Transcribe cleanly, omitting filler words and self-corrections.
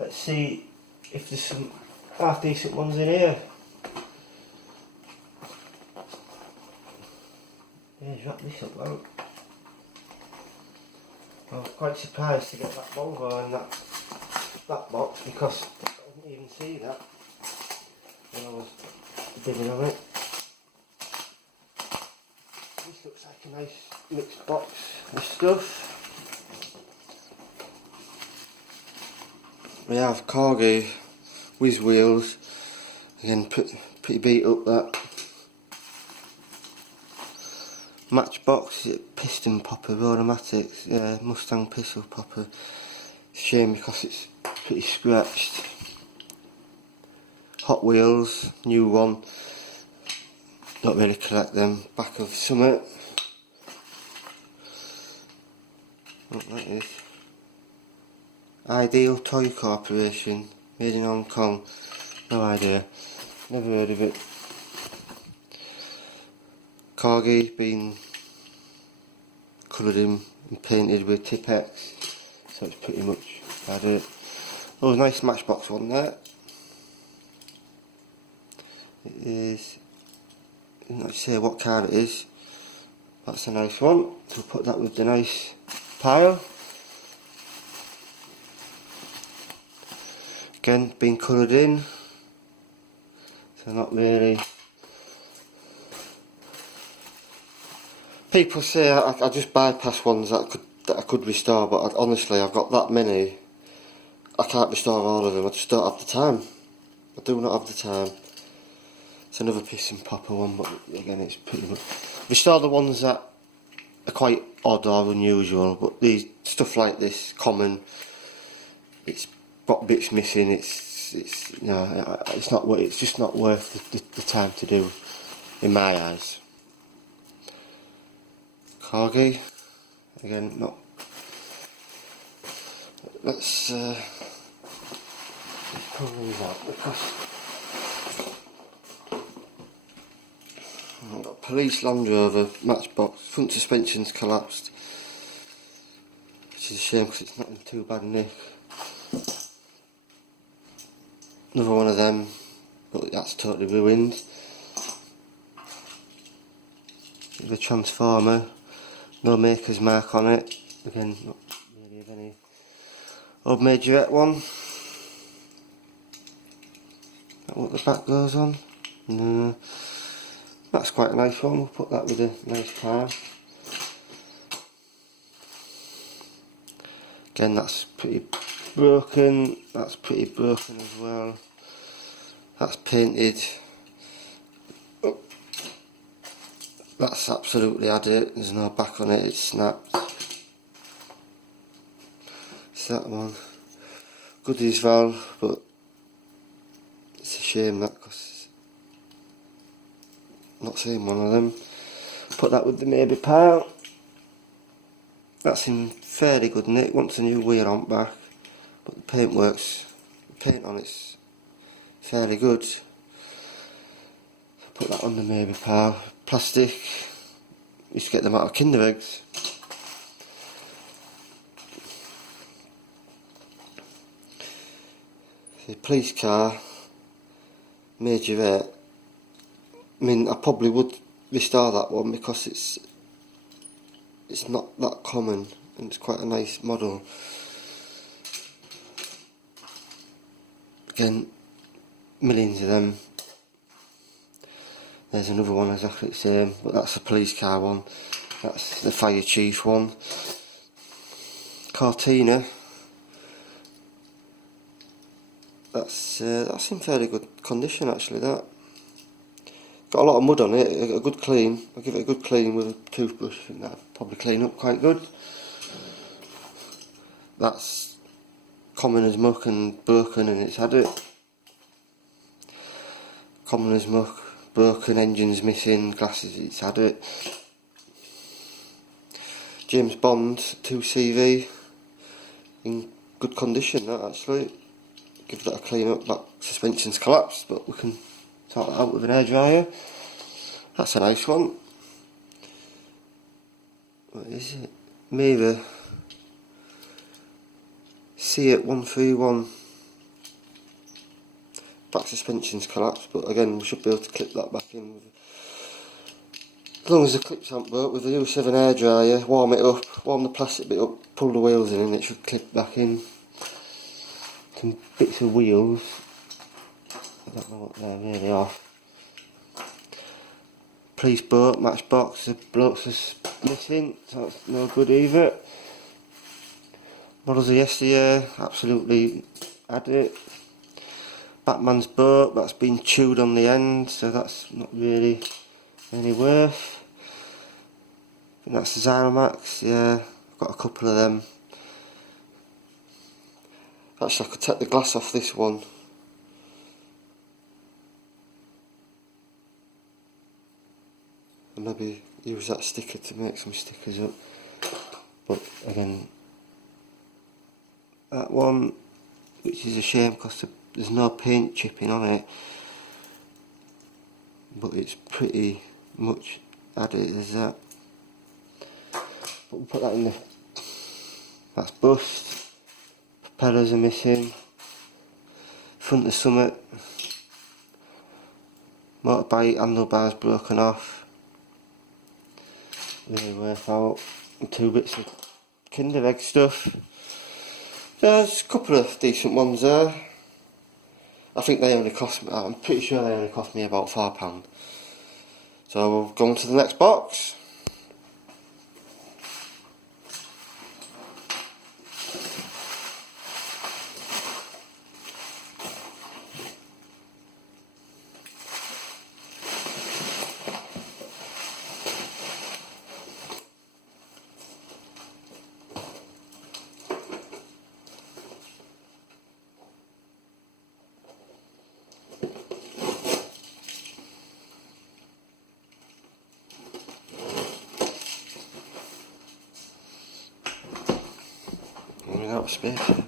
Let's see if there's some half decent ones in here. Yeah, he's wrapped this up well. I was quite surprised to get that Volvo in that box because I didn't even see that when I was digging on it. This looks like a nice mixed box of stuff. We have Corgi whiz wheels, again pretty beat up that. Matchbox, piston popper, automatics, yeah, Mustang pistol popper. Shame because it's pretty scratched. Hot Wheels, new one. Not really collect them. Back of Summit. What that is. Ideal Toy Corporation, made in Hong Kong. No idea. Never heard of it. Corgi been coloured in and painted with Tipex, so it's pretty much had it. Oh, nice Matchbox one there. It is, I'm not sure what car it is. That's a nice one. So we'll put that with the nice pile. Again, been coloured in, so not really. People say I just bypass ones that I could restore, but honestly I've got that many. I can't restore all of them. I just don't have the time. I do not have the time. It's another piston popper one, but again it's pretty much. Restore the ones that are quite odd or unusual, but these stuff like this common. It's got bits missing. It's no, it's not. It's just not worth the time to do, in my eyes. Corgi, again, not. Let's pull these out because I've got police Land Rover Matchbox, front suspension's collapsed, which is a shame because it's not in too bad nick. Another one of them, but that's totally ruined. The Transformer. No maker's mark on it. Again, not really of any. Old Majorette one. That what the back goes on? No. That's quite a nice one. We'll put that with a nice car. Again, that's pretty broken. That's pretty broken as well. That's painted. That's absolutely had it, there's no back on it, it's snapped. It's that one. Goodies valve, but it's a shame that because I'm not seeing one of them. Put that with the maybe pile. That's in fairly good nick, wants a new wheel on back, but the paint works, the paint on it's fairly good. So put that on the maybe pile. Plastic, used to get them out of Kinder eggs. The police car, Majorette. I mean, I probably would restore that one because it's not that common and it's quite a nice model. Again, millions of them. There's another one exactly the same, but that's a police car one. That's the fire chief one. Cortina. That's in fairly good condition actually. That got a lot of mud on it. A good clean. I'll give it a good clean with a toothbrush. I think that'll probably clean up quite good. That's common as muck and broken, and it's had it. Common as muck. Broken, engines missing, glasses, it's had it. James Bond 2CV in good condition, that actually. Give that a clean up. That suspension's collapsed, but we can sort it out with an hairdryer. That's a nice one. What is it? Mira C8131 back suspension's collapsed, but again we should be able to clip that back in. As long as the clips aren't broke, with the use of an hairdryer, warm it up, warm the plastic bit up, pull the wheels in and it should clip back in. Some bits of wheels, I don't know what they're really off. Police boat, matchbox, the blokes is missing, so that's no good either. Models of yesteryear, absolutely had it. Batman's boat, that's been chewed on the end, so that's not really any worth. And that's the Zyromax, yeah, I've got a couple of them. Actually I could take the glass off this one. And maybe use that sticker to make some stickers up. But again, that one, which is a shame because there's no paint chipping on it, but it's pretty much added as that. But we'll put that in the, that's bust, propellers are missing, front of summit, motorbike handlebars broken off, really worth out, and 2 bits of Kinder Egg stuff. There's a couple of decent ones there. I think they only cost me, I'm pretty sure they only cost me about £4. So we'll go on to the next box. Running out of space here.